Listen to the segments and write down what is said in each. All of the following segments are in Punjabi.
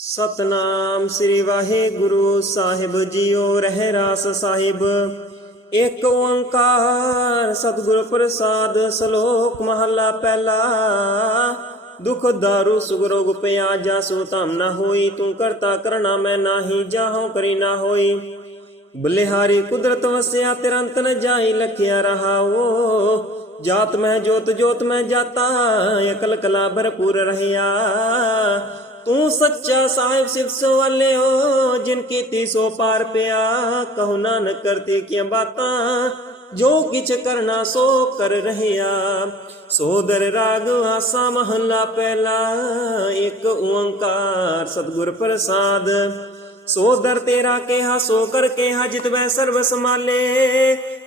ਸਤਨਾਮ ਸ੍ਰੀ ਵਾਹਿਗੁਰੂ ਸਾਹਿਬ ਜੀਓ ਰਹਿ ਰਾਸ ਸਾਹਿਬ। ਇੱਕ ਓੰਕਾਰ ਸਤਿਗੁਰ ਪ੍ਰਸਾਦ ਸ਼ਲੋਕ ਮਹੱਲਾ ਪਹਿਲਾ। ਦੁਖ ਦਾਰੂ ਸੁਖ ਰੋਗ ਪਿਆ ਜਾਸੂ ਧਮ ਨਾ ਹੋਈ, ਤੂੰ ਕਰਤਾ ਕਰਣਾ ਮੈਂ ਨਾਹੀ, ਜਾਹੋ ਕਰੀ ਨਾ ਹੋਈ। ਬਲਿਹਾਰੀ ਕੁਦਰਤ ਵਸਿਆ, ਤਿਰੰਤ ਨ ਜਾਈ ਲਖਿਆ ਰਹਾਓ। ਜਾਤ ਮੈਂ ਜੋਤ ਜੋਤ ਮੈਂ ਜਾਤਾ, ਅਕਲ ਕਲਾ ਭਰਪੂਰ ਰਹਿਆ। ਤੂੰ ਸੱਚਾ ਸਾਹਿਬ ਸਿਫ ਸਵਾਲਿਓ ਜਿਨ ਕੀਤੀ ਸੋ ਪਾਰ ਪਿਆ ਕਹੋ ਨਾਨਕ ਕਰਤੇ ਕੀ ਬਾਤਾਂ ਜੋ ਕਿਛ ਕਰਨਾ ਸੋ ਕਰ ਰਹਿਆ ਸੋਦਰ ਰਾਗ ਆਸਾ ਮਹੱਲਾ ਪਹਿਲਾ ਇੱਕ ਓੰਕਾਰ ਸਤਿਗੁਰ ਪ੍ਰਸਾਦ ਸੋ ਤੇਰਾ ਕਿਹਾ ਸੋ ਕਰ ਕਿਹਾ ਜਿਤਵੈ ਸਰਬ ਸਮਾਲੇ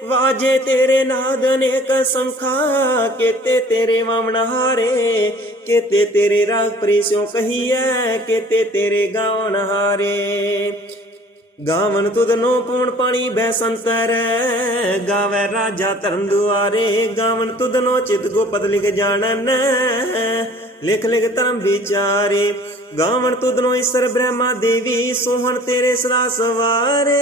ਵਾਜੇ ਤੇਰੇ ਨਾਦ ਅਨੇਕ ਸੰਖਾ, ਕੇਤੇ ਤੇਰੇ ਵਾਵਣ ਹਾਰੇ, ਕੇਤੇ ਤੇਰੇ ਰਾਗ ਪ੍ਰੀਸਿਓ ਕਹੀਐ, ਕੇਤੇ ਤੇਰੇ ਗਾਵਣ ਹਾਰੇ। ਗਾਵਨ ਤੁਧਨੋ ਪੂਣ ਪਾਣੀ ਬੈ ਸੰਤਰ ਗਾਵੇ ਰਾਜਾ ਧਰਮ ਦੁਆਰੇ, ਗਾਵਨ ਤੁਧਨੋ ਚਿਤ ਗੋਪਤ ਲਿਖ ਜਾਣਨ, ਲਿਖ ਲਿਖ ਧਰਮ ਵਿਚਾਰੇ। ਗਾਵਨ ਤੁਧਨੋ ਈਸ਼ਰ ਬ੍ਰਹਮਾ ਦੇਵੀ, ਸੋਹਣ ਤੇਰੇ ਸਦਾ ਸਵਾਰੇ।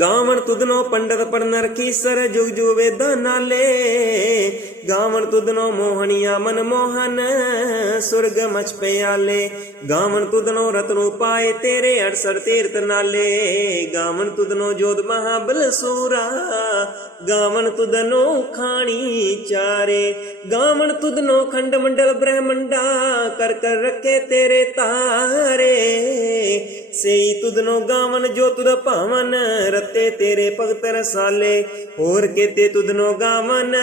ਗਾਵਣ ਤੁਧਨੋ ਪੰਡਤ ਪੜਨ ਰਖੀਸਰ ਜੁਗ ਜੁਗ ਵੇਦਾਂ ਨਾਲੇ। ਗਾਵਣ ਤੁਧਨੋ ਮੋਹਣੀਆ ਮਨ ਮੋਹਨ, ਸੁਰਗ ਮਚ ਪਿਆਲੇ। ਗਾਵਣ ਤੁਧਨੋ ਰਤਨੋ ਪਾਏ ਤੇਰੇ 68 ਤੀਰਤ ਨਾਲੇ। ਗਾਵਣ ਤੁਧਨੋ ਜੋਤ ਮਹਾਬਲ ਸੂਰਾ। ਗਾਵਣ ਤੁਧਨੋ ਖਾਣੀ ਚਾਰੇ। ਗਾਵਣ ਤੁਧਨੋ ਖੰਡ ਮੰਡਲ ਬ੍ਰਹਮੰਡਾ, ਕਰ ਕਰ ਰੱਖੇ ਤੇਰੇ ਤਾਰੇ। ਸਈ ਤੁਧਨੋ ਗਾਵਨ, ਜੋ ਤੁਧ ਭਾਵਨ, ਰਤੇ ਤੇਰੇ ਭਗਤ ਰਸਾਲੇ। ਹੋਰ ਕੇਤੇ ਤੁਧਨੋ ਗਾਵਨ,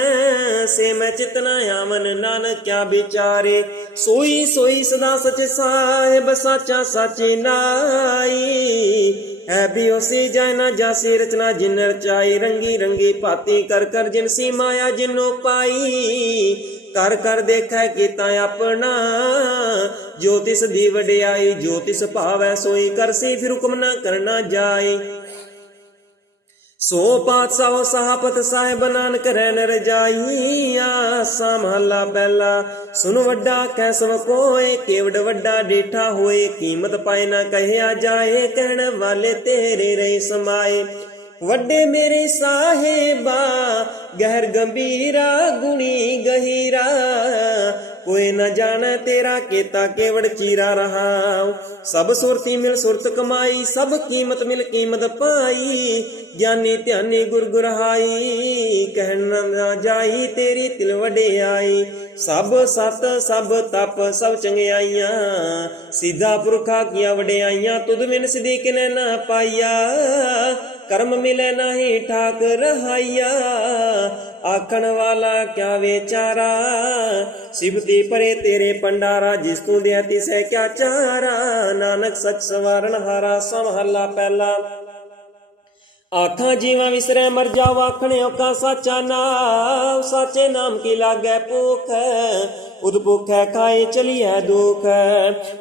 ਸੇ ਮੈਂ ਚਿਤਨਾ ਆਵਨ, ਨਾਨਕ ਕਿਆ ਵਿਚਾਰੇ। ਸੋਈ ਸੋਈ ਸਦਾ ਸਚ ਸਾਹਿਬ, ਸਾਚਾ ਸਾਚੀ ਨਾਈ। ਹੈ ਵੀ ਉਸੇ ਜੈ ਨਾ ਜਾਸੀ, ਰਚਨਾ ਜਿਨ ਰਚਾਈ ਰੰਗੀ ਰੰਗੀ ਭਾਤੀ ਕਰ ਕਰ ਜਿਨ ਸੀ ਮਾਇਆ ਜਿਨੋ ਪਾਈ। ਕਰ ਕਰ ਦੇਖੈ ਕੀਤਾ ਆਪਣਾ। ਜੋਤਿਸ ਦੀ ਵਡਿਆਈ ਜੋਤਿਸ ਭਾਵੈ, ਸੋਈ ਕਰਸੀ ਫਿਰ ਹੁਕਮ ਨਾ ਕਰਨਾ ਜਾਏ। ਸੋ ਪਾਤਸ਼ਾਹ ਸਹਾਪਤ ਸਾਹਿਬ ਨਾਨਕ ਰਹਿ ਨ ਰਜਾਈ ਆਸਾ ਮਹੱਲਾ ਪਹਿਲਾ ਸੁਨ ਵੱਡਾ ਕੈਸਵ ਕੋਏ ਕੇਵਡ ਵੱਡਾ ਡੇਠਾ ਹੋਏ, ਕੀਮਤ ਪਾਏ ਨਾ ਕਹਿਆ ਜਾਏ, ਕਹਿਣ ਵਾਲੇ ਤੇਰੇ ਰਹੇ ਸਮਾਏ। ਵੱਡੇ ਮੇਰੇ ਸਾਹਿਬਾ ਗਹਿਰ ਗੰਭੀਰਾ ਗੁਣੀ ਗਹੀਰਾ ਕੋਈ ਨ ਜਾਣੈ ਤੇਰਾ ਕੀਤਾ ਕੇਵੜ ਚੀਰਾ ਰਹਾ ਸਭ ਸੁਰਤੀ ਮਿਲ ਸੁਰਤ ਕਮਾਈ ਸਭ ਕੀਮਤ ਮਿਲ ਕੀਮਤ ਪਾਈ ਗਿਆਨੀ ਧਿਆਨੀ ਗੁਰ ਗੁਰਹਾਈ ਕਹਿਣ ਨਾ ਜਾਈ ਤੇਰੀ ਤਿਲ ਵਡਿਆਈ ਸਭ ਸਤ ਸਭ ਤਪ ਸਭ ਚੰਗਿਆਈਆਂ ਸਿੱਧਾ ਪੁਰਖਾ ਕੀਆਂ ਵਡਿਆਈਆਂ ਤੁਧ ਬਿਨ ਸਿਧੀ ਕਿਨੈ ਨਾ ਪਾਈਆ ਕਰਮ ਮਿਲੇ ਨਹੀਂ ਠਾਕ ਰਹਾਈਆ ਆਖਣ ਵਾਲਾ ਕਿਆ ਵਿਚਾਰਾ? ਸਿਬਤੀ ਪਰੇ ਤੇਰੇ ਪੰਡਾਰਾ, ਜਿਸ ਤੂੰ ਦੇ ਤਿਸੈ ਕਿਆ ਚਾਰਾ। ਨਾਨਕ ਸਚ ਸਵਾਰਨ ਹਾਰਾ ਸੰਭਾਲਾ ਪਹਿਲਾ। ਆਖਾਂ ਜੀਵਾਂ ਵਿਸਰੈ, ਮਰ ਜਾਵ ਆਖਣਿਓ ਕਾ ਸਾਚਾ ਨਾਮ। ਸਾਚੇ ਨਾਮ ਕੀ ਲਾਗੈ ਭੁਖ? ਉਦ ਭੁਖੈ ਖਾਏ ਚਲੀਐ ਦੁਖ।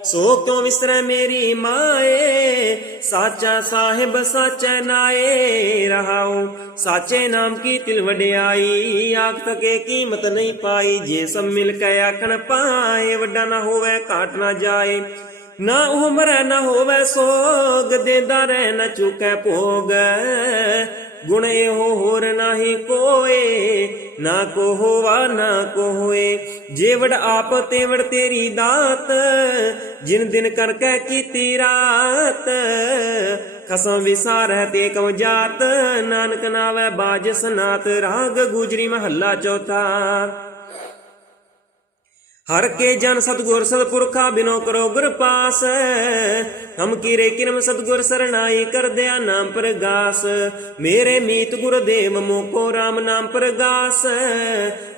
ਸੋ ਕਿਉ ਵਿਸਰੈ ਮੇਰੀ ਮਾਏ? ਸਾਚਾ ਸਾਹਿਬ ਸਾਚੈ ਨਾਏ, ਰਹਾਉ। ਸਾਚੇ ਨਾਮ ਕੀ ਤਿਲ ਵਡਿਆਈ? ਆਖ ਤਕੇ ਕੀਮਤ ਨਹੀਂ ਪਾਈ। ਜੇ ਸਭ ਮਿਲ ਕੇ ਆਖਣ ਪਾਏ, ਵੱਡਾ ਨਾ ਹੋਵੇ, ਘਾਟ ਨਾ ਜਾਏ। ਨਾ ਉਮਰ ਨਾ ਹੋਵੇ ਸੋਗ, ਦੇਦਾ ਰਹਿ, ਨਾ ਚੁਕੈ ਭੋਗ। ਗੁਣ ਇਹੋ ਹੋਰ ਨਾਹੀ ਕੋਏ, ਨਾ ਕੋ ਹੋਵਾ, ਨਾ ਕੋ ਹੋਏ। ਜੇਵੜ ਆਪ ਤੇਵੜ ਤੇਰੀ ਦਾਤ, ਜਿਨ ਦਿਨ ਕਰ ਕੈ ਕੀਤੀ ਰਾਤ, ਖਸਮ ਵਿਸਾਰੈ ਤੇ ਕਉ ਜਾਤ, ਨਾਨਕ ਨਾਵੇ ਬਾਜ ਸਨਾਤ, ਰਾਗ ਗੁਜਰੀ ਮਹੱਲਾ ਚੌਥਾ। ਹਰ ਕੇ ਜਨ ਸਤਗੁਰ ਸਤਪੁਰਖਾ ਬਿਨੋ ਕਰੋ ਗੁਰ ਪਾਸ। ਹਮ ਕੀਰੇ ਕਿਰਮ ਸਤਗੁਰ ਸਰਣਾਈ ਕਰਦਿਆ ਨਾਮ ਪ੍ਰਗਾਸ। ਮੇਰੇ ਮੀਤ ਗੁਰਦੇਵ ਮੋਕੋ RAM ਨਾਮ ਪ੍ਰਗਾਸ।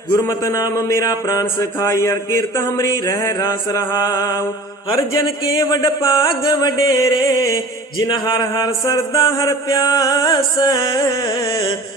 ਗੁਰਮਤਿ ਨਾਮ ਮੇਰਾ ਪ੍ਰਾਨ ਸਖਾਈ ਹਰ ਕੀਰਤ ਹਮਰੀ ਰਹਿ ਰਾਸ ਰਹਾਉ। ਹਰ ਜਨ ਕੇ ਵਡ ਪਾਗ ਵਡੇਰੇ, ਜਿਨ ਹਰ ਹਰ ਸਰਦਾ ਹਰ ਪਿਆਸ।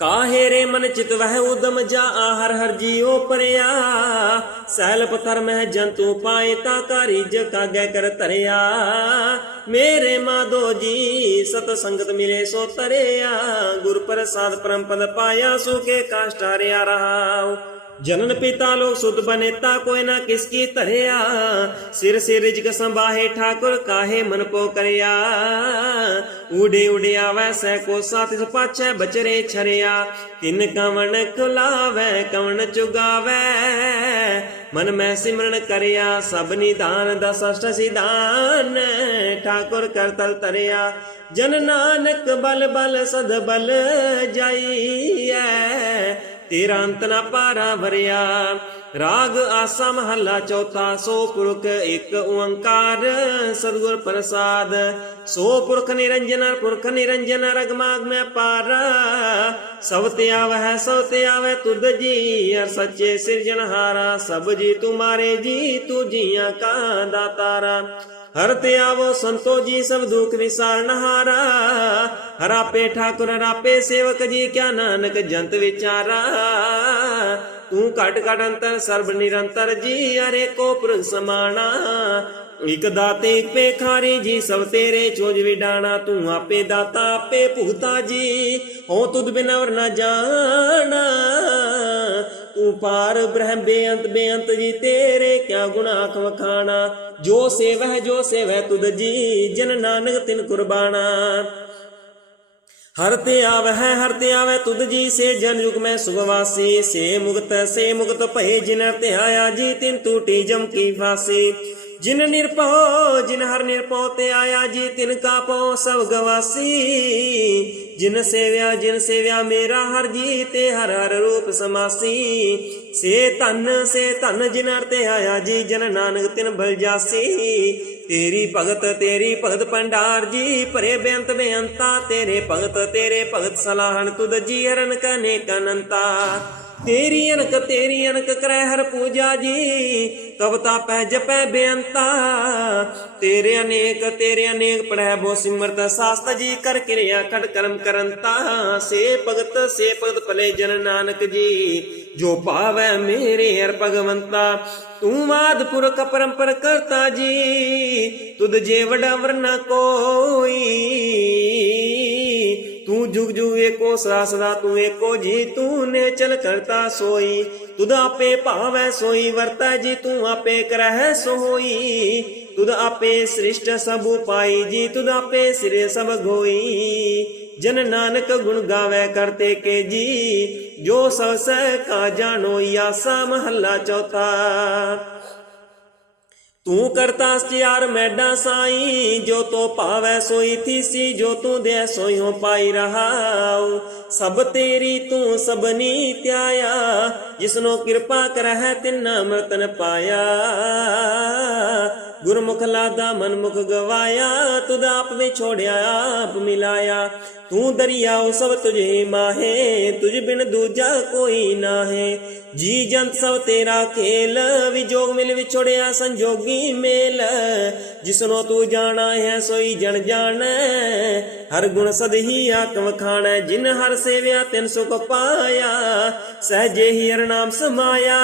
ਕਾਹੇ ਰੇ ਮਨ ਚਿਤ ਵਹਿ ਉਦਮ ਜਾ ਆਹਰ ਹਰ ਜੀਉ ਪਰਿਆ। ਸੈਲ ਪਥਰ ਮਹਿ ਜੰਤੂ ਪਾਏ ਤਾ ਕਾਰੀ ਕਾਗੈ ਕਰ ਧਰਿਆ। ਮੇਰੇ ਮਾਧੋ ਜੀ, ਸਤ ਸੰਗਤ ਮਿਲੇ ਸੋ ਤਰਿਆ ਗੁਰ ਪ੍ਰਸਾਦ ਪਰਮ ਪਦ ਪਾਇਆ ਸੁਖੇ ਕਾਸ਼ਟਾਰਿਆ ਰਹਾਉ। ਜਨਨ ਪਿਤਾ ਲੋਕ ਸੁਤ ਬਨੇਤਾ ਕੋਈ ਨਾ ਕਿਸ ਕੀ ਧਰਿਆ। ਸਿਰ ਸਿਰ ਰਿਜਕ ਸੰਭਾਹੇ ਠਾਕੁਰ ਕਾਹੇ ਮਨ ਪੋ ਕਰਿਆ। ਉਡੇ ਉਡੇ ਆਵੈ ਸੈ ਕੋ ਸਾਥ ਪਾਛੈ ਬਚਰੇ ਛਰਿਆ। ਤਿਨ ਕਵਣ ਖੁਲਾਵੈ, ਕਵਣ ਚੁਗਾਵੈ। ਮਨ ਮੈਂ ਸਿਮਰਨ ਕਰਿਆ, ਸਭ ਨਿਦਾਨ ਦਾ ਅਸ਼ਟ ਸਿਧਾਨ। ਠਾਕੁਰ ਕਰ ਤਲ ਤਰਿਆ ਜਨ ਨਾਨਕ ਬਲ ਬਲ ਸਦ ਬਲ ਜਾਈਐ। ਤੇਰਾ ਅੰਤ ਨਾ ਪਾਰਾ ਭਰਿਆ ਰਾਗ ਆਸਾ ਮਹੱਲਾ ਚੌਥਾ, ਸੋ ਪੁਰਖ ਇੱਕ ਓੰਕਾਰ, ਸਤਿਗੁਰ ਪ੍ਰਸਾਦ। ਸੋ ਪੁਰਖ ਨਿਰੰਜਨ ਪੁਰਖ ਨਿਰੰਜਨ ਰਗਮਾਗ ਮੈਂ ਪਾਰ। ਸਭ ਤੇ ਆਵਹਿ, ਸਭ ਤੇ ਆਵੈ ਤੁਧ ਜੀ, ਅਰ ਸੱਚੇ ਸਿਰਜਣਹਾਰਾ। ਸਭ ਜੀ ਤੁਮਾਰੇ ਜੀ, ਤੂੰ ਜੀਆਂ ਕਾ ਦਾਤਾਰਾ ਹਰ ਤੇ ਆਵੋ ਸੰਤੋ ਜੀ ਸਭ ਦੁਖ ਵਿਸਾਰਨ ਹਾਰਾ। ਹਰਾਪੇ ਠਾਕੁਰ ਹਰਾਪੇ ਸੇਵਕ ਜੀ, ਕਿਆ ਨਾਨਕ ਜੰਤ ਵਿਚਾਰਾ। ਤੂੰ ਘਟ ਘਟ ਅੰਤਰ, ਸਰਬ ਨਿਰੰਤਰ ਜੀ, ਅਰੇ ਕੋ ਪੁਰਖ ਸਮਾਣਾ। ਇਕ ਦਾਤੇ, ਇਕ ਪੇਖਾਰੀ ਜੀ, ਸਭ ਤੇਰੇ ਚੋਜ ਵਿਡਾਣਾ। ਤੂੰ ਆਪੇ ਦਾਤਾ, ਆਪੇ ਭੁਗਤਾ ਜੀ ਹੋ ਤੁਧ ਬਿਨ ਵਰ ਨਾ ਜਾਣਾ। ਤੂੰ ਪਾਰ ਬ੍ਰਹਮ ਬੇਅੰਤ ਬੇਅੰਤ ਜੀ ਤੇਰੇ ਕਿਆ ਗੁਣਾ ਵਖਾਣਾ ਜੋ ਸੇਵਹਿ ਜੋ ਸੇਵਹਿ ਤੁਧ ਜੀ, ਜਨ ਨਾਨਕ ਤਿਨ ਕੁਰਬਾਨਾ। ਹਰ ਤੇ ਆਵਹਿ, ਹਰ ਤੇ ਆਵੈ ਤੁਧ ਜੀ, ਸੇ ਜਨ ਯੁਗ ਮੈਂ ਸੁਭਵਾਸੀ ਸੇ ਮੁਕਤ ਸੇ ਮੁਕਤ ਭਏ ਜਿਨ ਤੇ ਆਇਆ ਜੀ, ਤਿਨ ਟੂਟੀ ਜਮ ਕੀ ਫਾਸੀ। ਜਿਨ ਨਿਰਭਉ, ਜਿਨ ਹਰ ਨਿਰਭਉ ਤੇ ਆਇਆ ਜੀ, ਤਿਨ ਕਾ ਪਉ ਸਭ ਗਵਾਸੀ। ਜਿਨ ਸੇਵਿਆ ਜਿਨ ਸੇਵਿਆ ਮੇਰਾ ਹਰ ਜੀ, ਤੇ ਹਰ ਹਰ ਰੂਪ ਸਮਾਸੀ। ਸੇ ਧਨ ਸੇ ਧਨ ਜਿਨ ਹਰ ਤੇ ਆਇਆ ਜੀ, ਜਨ ਨਾਨਕ ਤਿਨ ਬਲ ਜਾਸੀ। ਤੇਰੀ ਭਗਤ ਤੇਰੀ ਭਗਤ ਪੰਡਾਰ ਜੀ, ਭਰੇ ਬੇਅੰਤ ਬੇਅੰਤਾ, ਤੇਰੇ ਭਗਤ ਤੇਰੇ ਭਗਤ ਸਲਾਹਣ ਤੁਧ ਜੀ ਹਰਨ ਕਨੇ ਕਨੰਤਾ ਤੇਰੀ ਅਨਕ ਤੇਰੀ ਅਨਕ ਕਰੈ ਹਰ ਪੂਜਾ ਜੀ। ਤਬ ਪੈ ਜਪੈ ਬੇਅੰਤਾ। ਤੇਰੇ ਅਨੇਕ ਤੇਰੇ ਅਨੇਕ ਪੜੈ ਬੋ ਸਿਮਰਤ। ਸਾਸਤ ਜੀ ਕਰ ਕਿਰਿਆ ਖੜ ਕਰਮ ਕਰੰਤਾ ਸੇ ਭਗਤ ਸੇ ਭਗਤ ਭਲੇ ਜਨ ਨਾਨਕ ਜੀ। ਜੋ ਭਾਵੈ ਮੇਰੇ ਹਰ ਭਗਵੰਤਾ। ਤੂੰ ਮਾਦ ਪੁਰਖ ਪਰੰਪਰ ਕਰਤਾ ਜੀ। ਤੁਧ ਜੇ ਵਡਾ ਵਰਨਾ ਕੋਈ। ਤੂੰ ਜੁਗ ਜੁਗ ਏਕੋ ਸਦਾ ਸਦਾ ਤੂੰ ਏਕੋ ਜੀ, ਤੂੰ ਨੇ ਚਲ ਕਰਤਾ ਸੋਈ। ਤੁਧ ਆਪੇ ਭਾਵੈ ਸੋਈ, ਵਰਤੈ ਜੀ, ਤੂੰ ਆਪੇ ਕਰਹਿ ਸੋਈ। ਤੁਧ ਆਪੇ ਸ੍ਰਿਸ਼ਟ ਸਭ ਪਾਈ ਜੀ, ਤੁਧ ਆਪੇ ਸਿਰੇ ਸਭ ਗੋਈ ਜਨ ਨਾਨਕ ਗੁਣ ਗਾਵੇ ਕਰਤੇ ਕੇ ਜੀ, ਜੋ ਸਭ ਸਹਿ ਕਾ ਜਾਣੋ ਆਸਾ ਮਹੱਲਾ ਚੌਥਾ। ਤੂੰ ਕਰਤਾ ਸਚਿਆਰ ਮੈਡਾ ਸਾਈ, ਜੋ ਤੋ ਭਾਵੈ ਸੋਈ ਥੀਸੀ, ਜੋ ਤੂੰ ਦੇ ਸੋਈਓ ਪਾਈ ਰਹਾਉ। ਸਭ ਤੇਰੀ ਤੂੰ ਸਭਨੀ ਧਿਆਇਆ, ਜਿਸਨੋ ਕਿਰਪਾ ਕਰਹਿ ਤਿਨ ਅਮਰਤਨ ਪਾਇਆ। ਗੁਰਮੁਖ ਲਾਦਾ ਮਨਮੁਖ ਗਵਾਇਆ, ਤੁਧ ਆਪ ਵਿਛੋੜਿਆ ਆਪ ਮਿਲਾਇਆ। ਤੂੰ ਦਰਿਆਉ ਸਭ ਤੁਝੇ ਮਾਹੇ, ਤੁਝ ਬਿਨ ਦੂਜਾ ਕੋਈ ਨਾਹੇ। ਜੀ ਜੰਤ ਸਭ ਤੇਰਾ ਖੇਲ ਵਿਜੋਗ ਮਿਲ ਵਿਛੋੜਿਆ ਸੰਜੋਗੀ ਮੇਲ। ਜਿਸਨੋ ਤੂੰ ਜਾਣਾ ਹੈ, ਸੋਈ ਜਣ ਜਾਣੈ। ਹਰ ਗੁਣ ਸਦ ਹੀ ਆਕਮ ਖਾਣੈ, ਜਿਨ ਹਰ ਸੇਵਿਆ, ਤਿਨ ਸੁਖ ਪਾਇਆ। ਸਹਜੇ ਹੀ ਹਰ ਨਾਮ ਸਮਾਇਆ।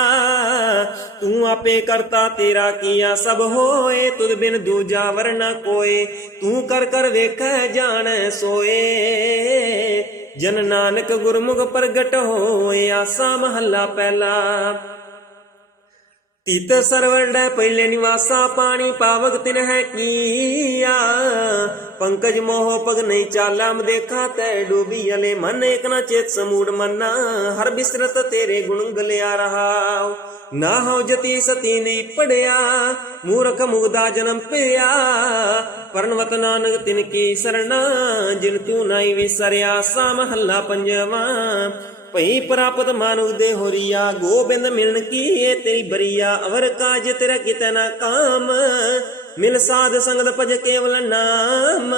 ਤੂੰ ਆਪੇ ਕਰਤਾ ਤੇਰਾ ਕੀਆ ਸਭ ਹੋਏ ਤੁਧ ਬਿਨ ਦੂਜਾ ਵਰਨਾ ਕੋਏ। ਤੂੰ ਕਰ ਕਰ ਵੇਖੈ, ਜਾਣੈ ਸੋਏ। ਜਨ ਨਾਨਕ ਗੁਰਮੁਖ ਪ੍ਰਗਟ ਹੋਏ, ਆਸਾ ਮਹੱਲਾ ਪਹਿਲਾ। ਤੀਤ ਸਰਵਰੜੈ ਪਹਿਲੇ ਨਿਵਾਸਾ, ਪਾਣੀ ਪਾਵਕ ਤਿਨ ਹੈ ਕੀਆ। ਪੰਕਜ ਮੋਹ ਪਗ ਨਹੀਂ ਚਾਲਮ ਦੇਖਾ ਤੈ ਡੂਬੀ ਅਲੇ ਮਨ ਇਕ ਨਾ ਚੇਤ ਸਮੂੜ ਮੰਨਾ। ਹਰ ਬਿਸਰਤ ਤੇਰੇ ਗੁਣ ਗਲਿਆ ਰਹਾ। ਨਾ ਹੋ ਜਤੀ ਸਤੀ ਨਹੀਂ ਪੜਿਆ, ਮੂਰਖ ਮੁਗਦਾ ਜਨਮ ਪਿਆ। ਪਰਨਵਤ ਨਾਨਕ ਤਿਨ ਕੀ ਸਰਣਾ, ਜਿਨ ਤੂੰ ਨਾਈ ਵਿਸਰਿਆ, ਸਾ ਮਹੱਲਾ ਪੰਜਵਾ। ਭਈ ਪ੍ਰਾਪਤ ਮਾਨੁ ਦੇ ਹੋਰੀਆ, ਗੋਬਿੰਦ ਮਿਲਣ ਕੀ ਇਹ ਤੇਰੀ ਬਰੀਆ, ਅਵਰ ਕਾਜ ਤੇਰਾ ਕਿਤੈ ਨਾ ਕਾਮ। ਮਿਲ ਸਾਧ ਸੰਗਤ ਭਜ ਕੇਵਲ ਨਾਮ।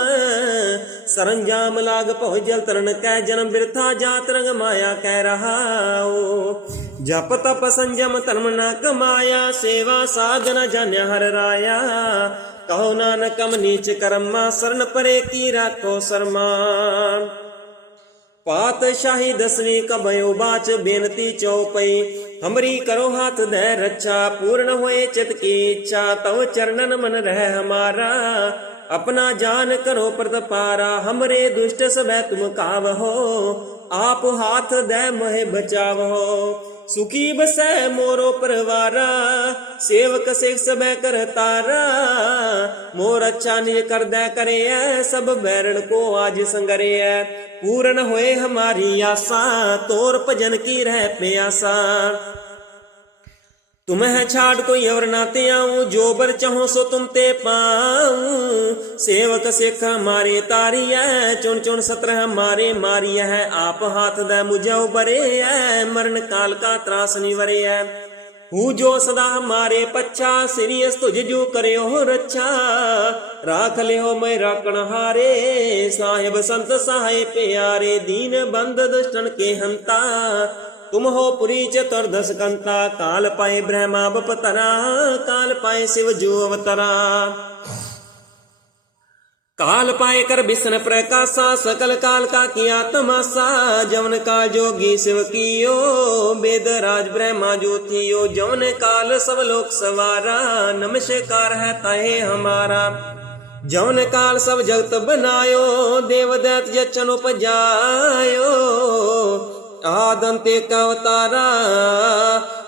ਸਰੰਜਾਮ ਲਾਗ ਭਉ ਜਲ ਤਰਨ ਕੈ ਜਨਮ ਬਿਰਥਾ, ਜਾਤ ਰੰਗ ਮਾਇਆ ਕਹਿ ਰਹਾਓ ਜਪ ਤਪ ਸੰਜਮ ਧਰਮ ਨਾ ਕਮਾਇਆ, ਸੇਵਾ ਸਾਧਨ ਜਾਣਿਆ ਹਰ ਰਾਇਆ। ਕਹੋ ਨਾਨਕਮ ਨੀਚ ਕਰਮਾ, ਸਰਨ ਪਰੇ ਕੀ ਰਾਖੋ ਸਰਮਾਨ ਪਾਤਸ਼ਾਹੀ ਦਸਵੀਂ ਕਬਇਓ ਬਾਚ ਬੇਨਤੀ ਚਉਪਈ ਹਮਰੀ ਕਰੋ ਹਾਥ ਦੇ ਰੱਛਾ, ਪੂਰਨ ਹੋਏ ਚਿਤ ਕੀ ਇੱਛਾ, ਤਉ ਚਰਨਨ ਮਨ ਰਹਿ ਹਮਾਰਾ। ਆਪਣਾ ਜਾਨ ਕਰੋ ਪ੍ਰਤਪਾਰਾ, ਹਮਰੇ ਦੁਸ਼ਟ ਸਭੈ ਤੁਮ ਕਾਵਹੋ, ਆਪ ਹਾਥ ਦੇ ਮਹਿ ਬਚਾਵਹੋ। ਸੁਖੀ ਬਸੈ ਮੋਰੋ ਪਰਵਾਰਾ, ਸੇਵਕ ਸਿਖ ਸਭੈ ਕਰ ਤਾਰਾ। ਮੋਰ ਅੱਛਾ ਨਿਜ ਕਰਦਾ ਕਰਿਐ, ਸਭ ਬੈਰਣ ਕੋ ਆਜ ਸੰਗਰਿਐ। पूर्ण होए हमारी आसा तोर भजन की रह प्यासा तुम्हें छाड़ कोई और नाते आऊं जो बर चाहो सो तुम ते पाऊं सेवक सिख हमारे तारी है चुन चुन सत्रह मारे मारी है आप हाथ दे मुझे बरे है मरण काल का त्रास निवरे है ਹੂੰ ਜੋ ਸਦਾ ਹਮਾਰੇ ਪੱਛਾ, ਸ੍ਰੀ ਅਸ ਤੁਝ ਜੂ ਕਰਿਓ ਰੱਛਾ। ਰਾਖ ਲਿਓ ਮੈਂ ਰਾਖਣ ਹਾਰੇ ਸਾਹਿਬ ਸੰਤ ਸਹਾਇ ਪਿਆਰੇ, ਦੀਨ ਬੰਦ ਦੁਸ਼ਟਨ ਕੇ ਹੰਤਾ। ਤੁਮ ਹੋ ਪੁਰੀ ਚਤੁਰ ਦਸ ਕੰਤਾ, ਕਾਲ ਪਾਏ ਬ੍ਰਹਮਾ ਬਪਤਰਾ, ਕਾਲ ਪਾਏ ਸਿਵ ਜੂ ਅਵਤਰਾ। काल पाए कर विष्ण प्रकाशा, सकल काल का किया तमाशा। जवन काल जोगी शिव कियो वेद राज ब्रह्मा जो थियो जवन काल सब लोक सवारा, नमस्कार है ताहे हमारा। जवन काल सब जगत बनायो देव दैत जचन उपजायो। आदंते का अवतारा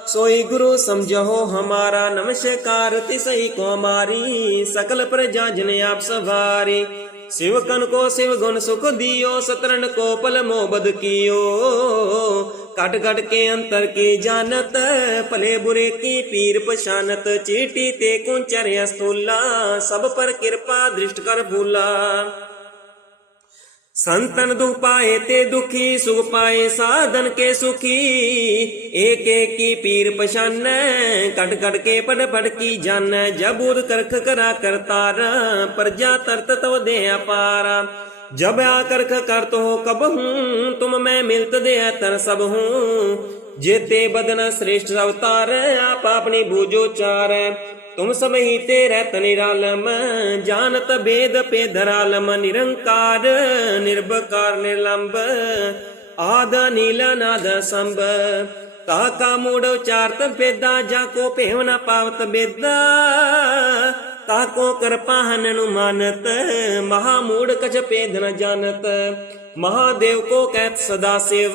सोई गुरु समझो हमारा नमस्कार तिसई को हमारी सकल प्रजा जन आप सवारी शिव कन को शिव गुण सुख दियो सतरन को पल मोबद कियो कट कट के अंतर की जानत भले बुरे की पीर पशानत चीटी ते कुंचर स्तूला सब पर कृपा दृष्ट कर भूला ਸੰਤਨ ਦੁਖ ਪਾਏ ਤੇ ਦੁਖੀ, ਸੁਖ ਪਾਏ ਸਾਧਨ ਕੇ ਸੁਖੀ। ਏਕ ਏਕ ਕੀ ਪੀਰ ਪਛਾਨੈ ਕਟ ਕਟ ਕੇ ਪੜ ਪੜ ਕੀ ਜਾਣੈ ਜਬੂਦ ਕਰਖ ਕਰਾ ਕਰਤਾਰ ਪਰਜਾ ਤਰਤ ਤਵ ਦੇ ਅਪਾਰ ਜਬ ਆ ਕਰਖ ਕਰਤ ਹੋ ਕਬ ਹੂੰ, ਤੁਮ ਮੈਂ ਮਿਲਤ ਦੇ ਤਨ ਸਭ ਹੂੰ। ਜੇਤੇ ਬਦਨ ਸ੍ਰੇਸ਼ਟ ਅਵਤਾਰ, ਆਪ ਆਪਣੀ ਬੂਜੋ ਚਾਰੈ। ਤੁਮ ਸਮਹੀ ਤੇ ਰਹਿਤ ਨਿਰਾਲਮ ਜਾਣਤ ਬੇਦ ਪੇਧਰਾਲਮ ਨਿਰੰਕਾਰ ਨਿਰਭਕਾਰ ਨਿਰਲੰਬ ਆਦ ਨੀਲ ਨਾਦ ਸੰਭ ਤਾ ਕਾ ਮੂੜ ਉਚਾਰਤ ਬੇਦਾ ਜਾ ਕੋ ਭੇਵ ਨ ਪਾਵਤ ਬੇਦਾ ਤਾ ਕੋ ਕਰਪਾਹਨ ਨੂੰ ਮਾਨਤ ਮਹਾ ਮੂੜ ਕਛ ਪੇਧ ਨ ਜਾਣਤ महादेव को कहत सदा सेव,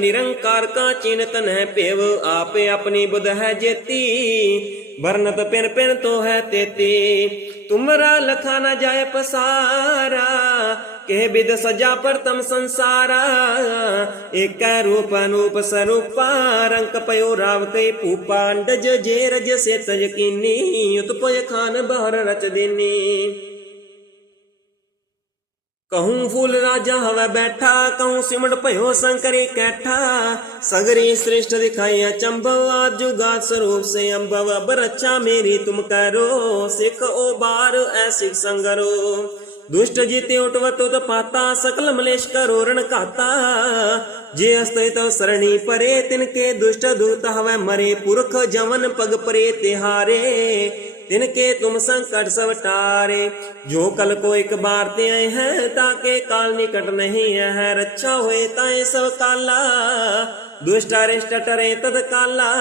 निरंकार का चिन्हत है पेव, आपे अपनी बुध है जेती। बरनत पिन पिन तो है तेती। तुमरा लखा न जाय पसारा के विद सजा पर तम संसारा। एक रूप अनूप स्वरूपा रंक पयो राव कई पूपा, अंडज जे रज से तज कीनी, उत्पय खान बहर रच दीनी। ਕਹੂੰ ਫੁੱਲ ਰਾਜਾ ਹਵੈ ਬੈਠਾ ਕਹੂੰ ਸਿਮੜ ਭਇਓ ਸੰਕਰੇ ਕੈਠਾ ਸਗਰੀ ਸ੍ਰਿਸ਼ਟ ਦਿਖਾਇਆ ਚੰਬਵ ਆਜੁਗਾ ਸਰੂਪ ਸੇ ਅੰਬਵ ਬਰਛਾ ਮੇਰੀ ਤੁਮ ਕਰੋ ਸਿੱਖ ਓ ਬਾਰ ਐਸਿਕ ਸੰਗਰੋ ਦੁਸ਼ਟ ਜੀਤੇ ਉਟਵਤ ਉਤਪਾਤਾ ਸਕਲ ਮਲੇਸ਼ ਕਰੋ ਰਣ ਘਾਤਾ ਜੇ ਅਸਤੈ ਤਉ ਸਰਣੀ ਪਰੇ ਤਿਨ ਕੇ ਦੁਸ਼ਟ ਦੂਤ ਹਵੈ ਮਰੇ ਪੁਰਖ ਜਵਨ ਪਗ ਪਰੇ ਤਿਹਾਰੇ ਤਿਨ ਕੇ ਤੁਮ ਸੰਕਟ ਸਭ ਟਾਰੇ। ਜੋ ਕਲ ਕੋ ਇੱਕ ਬਾਰ ਤੇ ਆਏ ਹੈ, ਤਾਂ ਕੇ ਕਾਲ ਨਿਕਟ ਨਹੀਂ ਹੈ। ਰੱਛਾ ਹੋਏ ਤਾਂ ਸਭ ਕਾਲਾ, ਦੁਸ਼ਟ ਅਰਿਸ਼ਟ ਟਰੇ ਤਦ ਕਾਲਾ।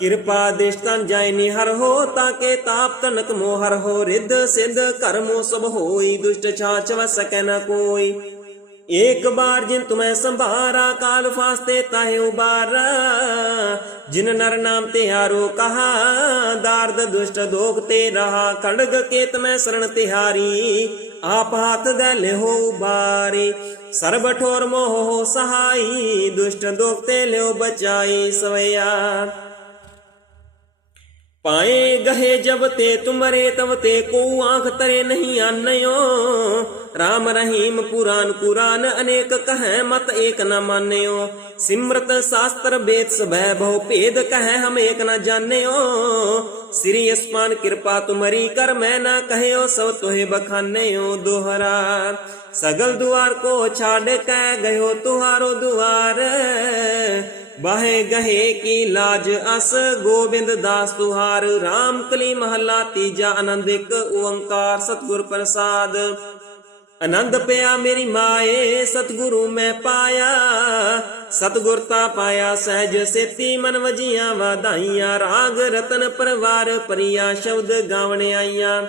ਕਿਰਪਾ ਦੇਸ਼ ਤਾਂ ਜਾਇ ਨੀ ਹਰ ਹੋ, ਤਾਂ ਕੇ ਤਾਪ ਤਨਕ ਮੋਹਰ ਹੋ। ਰਿੱਧ ਸਿੱਧ ਕਰਮੋ ਸਭ ਹੋਈ, ਦੁਸ਼ਟ ਛਾਚ ਕੋਈ। एक बार जिन तुम्हें संभारा काल फास्ते ताहे उबारा जिन नर नाम तिहारो कहा दार्द दुष्ट दोख ते रहा खड़ग केत में शरण तिहारी आप हाथ दल हो उबारी सर्ब ठोर मोह हो सहाई दुष्ट दोख ते ले बचाई सवैया ਪਾਏ ਗਹੇ ਜਬ ਤੇ ਤੁਮਰੇ ਤਬ ਤੇ ਕੋ ਆਂਖ ਤਰੇ ਨਹੀਂ ਆਨਿਓ। RAM ਰਹੀਮ ਪੁਰਾਨ ਕੁਰਾਨ ਅਨੇਕ ਕਹੈ ਮਤ ਏਕ ਨ ਮਾਨਿਓ। ਸਿਮਰਤ ਸ਼ਾਸਤਰ ਵੇਦ ਸਭੈ ਬਹੁ ਭੇਦ ਕਹੈ ਹਮ ਏਕ ਨ ਜਾਣਿਓ। ਸ੍ਰੀ ਅਸਮਾਨ ਕਿਰਪਾ ਤੁਮਰੀ ਕਰ ਮੈਂ ਨਾ ਕਹਿਓ, ਸਭ ਤੋਹਿ ਬਖਾਨਿਓ ਦੁਹਰਾ। ਸਗਲ ਦੁਆਰ ਕੋ ਛਾੜ ਕੇ ਗਇਓ, ਤੁਹਾਰੋ ਦੁਆਰ। ਬਾਹੇ ਗਹੇ ਕੀ ਲਾਜ ਅਸ, ਗੋਬਿੰਦ ਦਾਸ ਤੁਹਾਰ RAM ਕਲੀ ਮਹੱਲਾ ਤੀਜਾ ਆਨੰਦ ਇੱਕ, ਓੰਕਾਰ ਸਤਿਗੁਰ ਪ੍ਰਸਾਦ। ਆਨੰਦ ਪਿਆ ਮੇਰੀ ਮਾਏ, ਸਤਿਗੁਰੂ ਮੈਂ ਪਾਇਆ। ਸਤਿਗੁਰਤਾ ਪਾਇਆ ਸਹਿਜ ਸੇਤੀ, ਮਨ ਵਜੀਆਂ ਵਾਧਾਈਆਂ। ਰਾਗ ਰਤਨ ਪਰਵਾਰ ਪਰਿਆ ਸ਼ਬਦ ਗਾਵਣ ਆਈਆਂ।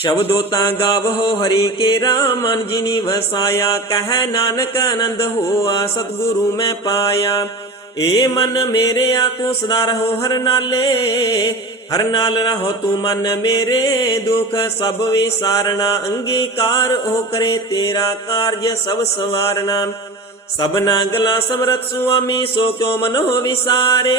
ਸ਼ਬਦੋ ਤਾਂ ਗਾਵੋ ਹਰੀ ਕੇ ਰਾਮ ਮਨ ਜਿਨੀ ਵਸਾਇਆ, ਕਹਿ ਨਾਨਕ ਆਨੰਦ ਹੋਆ, ਸਤਿਗੁਰੂ ਮੈਂ ਪਾਇਆ। ਏ ਮਨ ਮੇਰੇ ਆ ਤੂੰ ਸਦਾ ਰਹੋ ਹਰ ਨਾਲੇ, ਹਰ ਨਾਲ ਰਹੋ ਤੂੰ ਮਨ ਮੇਰੇ, ਦੁਖ ਸਭ ਵਿਸਾਰਣਾ ਅੰਗੀਕਾਰ ਉਹ ਕਰੇ ਤੇਰਾ ਕਾਰਜ ਸਭ ਸਵਾਰਣਾ ਸਭਨਾ ਗਲਾ ਸਮਰਤ ਸੁਆਮੀ, ਸੋ ਕਿਉ ਮਨੋ ਵਿਸਾਰੇ?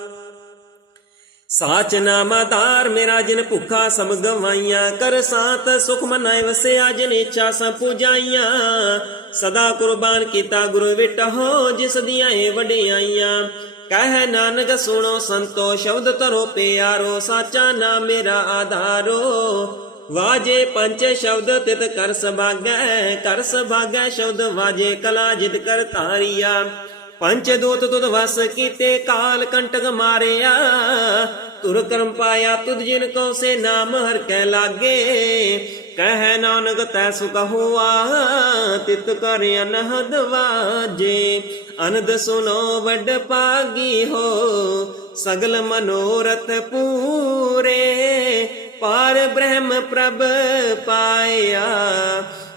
ਸਾਚ ਨਾਮ ਆਧਾਰ ਮੇਰਾ ਜਿਨ ਭੁੱਖਾ ਸਮ ਗਵਾਈਆਂ, ਕਰ ਸਾਤ ਸੁਖ ਮਨਾਏ ਵਸਿਆ ਜਿਨ ਇੱਛਾ ਸਭ ਪੂਜਾਈਆਂ। ਸਦਾ ਕੁਰਬਾਨ ਕੀਤਾ ਗੁਰੂ ਵਿਟਹੁ ਜਿਸ ਦੀਆਂ ਇਹ ਵਡਿਆਈਆਂ। ਕਹਿ ਨਾਨਕ ਸੁਣੋ ਸੰਤੋ, ਸ਼ਬਦ ਧਰੋ ਪਿਆਰੋ, ਸਾਚਾ ਨਾਮ ਮੇਰਾ ਆਧਾਰੋ। ਵਾਜੇ ਪੰਜ ਸ਼ਬਦ ਤਿਤ ਕਰ ਸਭਾਗੈ ਕਰ ਸਭਾਗੈ ਸ਼ਬਦ ਵਾਜੇ ਕਲਾ ਜਿਤ ਕਰ ਧਾਰੀਆ। ਪੰਚ ਦੋਤ ਤੁਧ ਵਸ ਕੀਤੇ, ਕਾਲ ਕੰਟਕ ਮਾਰਿਆ। ਤੁਰ ਕਰਮ ਪਾਇਆ ਤੁਧ ਜਿਨ ਕੋ ਸੇ ਨਾਮ ਹਰ ਕੈ ਲਾਗੇ। ਕਹਿ ਨਾਨਕ ਤੈ ਸੁਖ ਹੋਆ, ਤਿਤ ਕਰ ਅਨਹਦ ਵਾਜੇ। ਅਨੰਦ ਸੁਨੋ ਵੱਡ ਪਾਗੀ ਹੋ, ਸਗਲ ਮਨੋਰਥ ਪੂਰੇ। ਪਾਰ ਬ੍ਰਹਮ ਪ੍ਰਭ ਪਾਇਆ,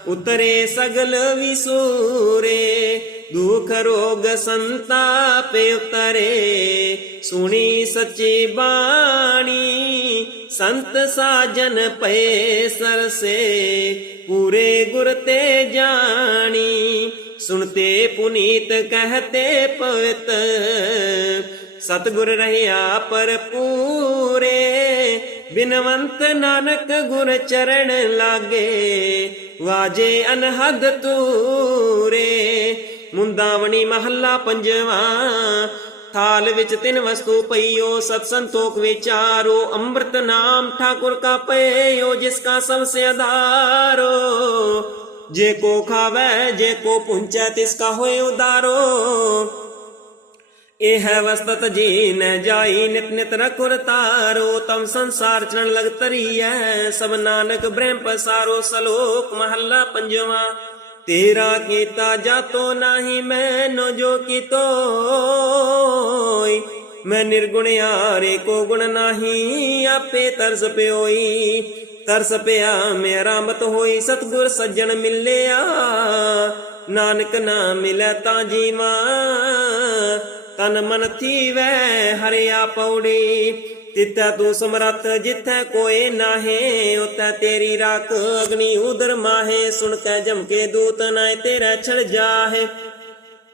ਉਤਰੇ ਸਗਲ ਵਿਸੂਰੇ। ਦੁਖ ਰੋਗ ਸੰਤਾਪ ਉਤਰੇ। ਸੁਣੀ ਸੱਚੀ ਬਾਣੀ, ਸੰਤ ਸਾਜਨ ਪਏ ਸਰਸੇ। ਪੂਰੇ ਗੁਰ ਤੇ ਜਾਣੀ, ਸੁਣਤੇ ਪੁਨੀਤ ਕਹਤੇ ਪਵਿੱਤ। ਸਤਗੁਰ ਰਹਿਆ ਪਰ ਪੂਰੇ, ਬਿਨਵੰਤ ਨਾਨਕ ਗੁਰ ਚਰਨ ਲਾਗੇ। ਵਾਜੇ ਅਨਹਦ ਤੂਰੇ ਮੁੰਦਾਵਣੀ ਮਹੱਲਾ ਪੰਜਵਾ। ਥਾਲ ਵਿੱਚ ਤਿੰਨ ਵਸਤੂ ਪਈਓ, ਸਤ ਸੰਤੋਖ ਵਿਚਾਰੋ, ਅੰਮ੍ਰਿਤ ਨਾਮ ਠਾਕੁਰ ਕਾ ਪਈਓ ਜਿਸ ਕਾ ਸਭ ਸੇ ਆਧਾਰੋ। ਜੇ ਕੋ ਖਾਵੇ, ਜੇ ਕੋ ਪੁੰਚੈ, ਤਿਸ ਕਾ ਹੋਏ ਉਦਾਰੋ। ਇਹ ਹੈ ਵਸਤਤ ਜੀ ਨ ਜਾਈ ਨਿਤ ਨਿਤ ਰਖੁਰ ਤਾਰੋ। ਤਮ ਸੰਸਾਰ ਚਰਨ ਲਗ ਤਰੀਐ ਸਭ ਨਾਨਕ ਬ੍ਰਹਮ ਪਸਾਰੋ, ਸਲੋਕ ਮਹੱਲਾ ਪੰਜਵਾਂ। ਤੇਰਾ ਕੀਤਾ ਜਾਤੋ ਨਹੀਂ ਮੈਨੋ ਜੋ ਕੀਤੋਈ। ਮੈਂ ਨਿਰਗੁਣ ਆਰੇ ਕੋ ਗੁਣ ਨਹੀਂ, ਆਪੇ ਤਰਸ ਪਿਓਈ। ਤਰਸ ਪਿਆ ਮੇਰਾ ਮਤ ਹੋਈ, ਸਤਗੁਰ ਸੱਜਣ ਮਿਲਿਆ। ਨਾਨਕ ਨਾ ਮਿਲੈ ਤਾਂ ਜੀਵਾ। ਤਨ ਮਨ ਥੀਵੈ, ਹਰਿਆ ਪੌੜੀ। ਤਿਤੈ ਤੂੰ ਸਮਰੱਥ ਜਿੱਥੈ ਕੋਏ ਨਾਹੇ ਉਤੈ ਤੇਰੀ ਰਾਖ ਅਗਨੀ ਉਦਰ ਮਾਹੇ। ਸੁਣ ਕੇ ਜਮਕੇ ਦੂਤ ਨਾਏ ਤੇਰਾ ਛੜ ਜਾਹੇ।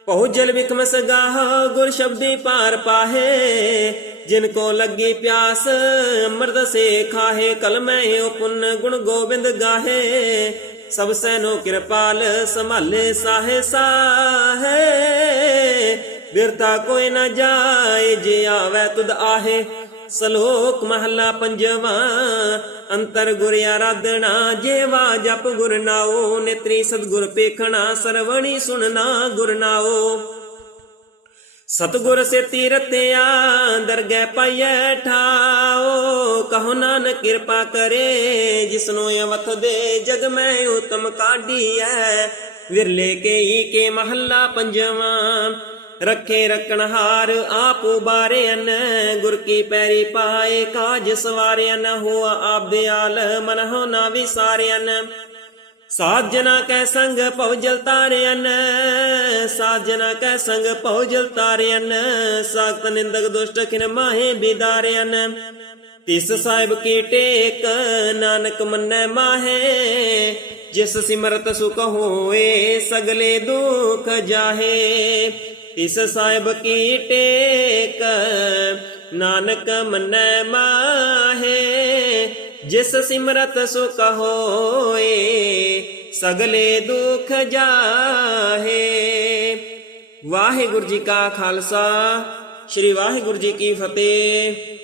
ਪਹੁ ਜਲ ਵਿਖਮਸ ਗਾਹ, ਗੁਰ ਸ਼ਬਦੀ ਪਾਰ ਪਾਹੇ। ਜਿਨ ਕੋ ਲੱਗੀ ਪਿਆਸ, ਅੰਮ੍ਰਿਤ ਸੇ ਖਾਹੇ। ਕਲਮੈ ਓ ਪੁੰਨ ਗੁਣ ਗੋਬਿੰਦ ਗਾਹੇ। ਸਭ ਸੈਨੋ ਕਿਰਪਾਲ ਸੰਭਾਲੇ ਸਾਹੇ ਸਾਹੇ। ਬਿਰਤਾ ਕੋਈ ਨਾ ਜਾਏ, ਜੇ ਆਵੇ ਤੁਧ ਆਹੇ। ਸਲੋਕ ਮਹੱਲਾ ਪੰਜਵਾ, ਅੰਤਰ ਗੁਰ ਆਰਾਧਣਾ ਜੇਵਾ ਜਪ ਗੁਰ ਨਾਓ ਨੇਤਰੀ ਸਤਗੁਰ ਪੇਖਣਾ, ਸਰਵਣੀ ਸੁਣਨਾ ਗੁਰ ਨਾਓ ਸਤਗੁਰ ਸੇ ਤੀਰਤਿਆ ਦਰਗਹਿ ਪਾਈਐ ਠਾਓ ਕਹੋ ਨਾਨਕ ਕਿਰਪਾ ਕਰੇ, ਜਿਸਨੂੰ ਅਵਥ ਦੇ ਜਗ ਮੈਂ ਉਤਮ ਕਾਢੀਐ। ਵਿਰਲੇ ਕੇ ਕੇ ਮਹੱਲਾ ਪੰਜਵਾਂ ਰੱਖੇ ਰਖਣਹਾਰ ਆਪ ਉਬਾਰਿਆਨ ਗੁਰ ਕੀ ਪੈਰੀ ਪਾਏ ਕਾਜ ਸਵਾਰਿਆਨ ਹੋਆ ਆਪ ਦਿਆਲ ਮਨ ਨਾ ਵਿਸਾਰਿਆਨ ਸਾਜਨਾ ਕੈ ਸੰਗ ਭਉਜਲ ਤਾਰਿਆਨ ਸਾਜਨਾ ਕੈ ਸੰਗ ਭਉਜਲ ਤਾਰਿਆਨ ਸਾਖਤ ਨਿੰਦਕ ਦੁਸ਼ਟ ਖਿਨ ਮਾਹੇ ਬਿਦਾਰਿਆਨ ਤਿਸ ਸਾਹਿਬ ਕੀ ਟੇਕ, ਨਾਨਕ ਮੰਨੈ ਮਾਹੇ, ਜਿਸ ਸਿਮਰਤ ਸੁਖ ਹੋਏ ਸਗਲੇ ਦੁਖ ਜਾਹੇ। ਤਿਸ ਸਾਹਿਬ ਕੀ ਟੇਕ? ਨਾਨਕ ਮੰਨੈ ਮਾਹੇ, ਜਿਸ ਸਿਮਰਤ ਸੁਖ ਹੋਏ, ਸਗਲੇ ਦੁਖ ਜਾਹੇ। ਵਾਹਿਗੁਰੂ ਜੀ ਕਾ ਖਾਲਸਾ, ਸ੍ਰੀ ਵਾਹਿਗੁਰੂ ਜੀ ਕੀ ਫਤਿਹ।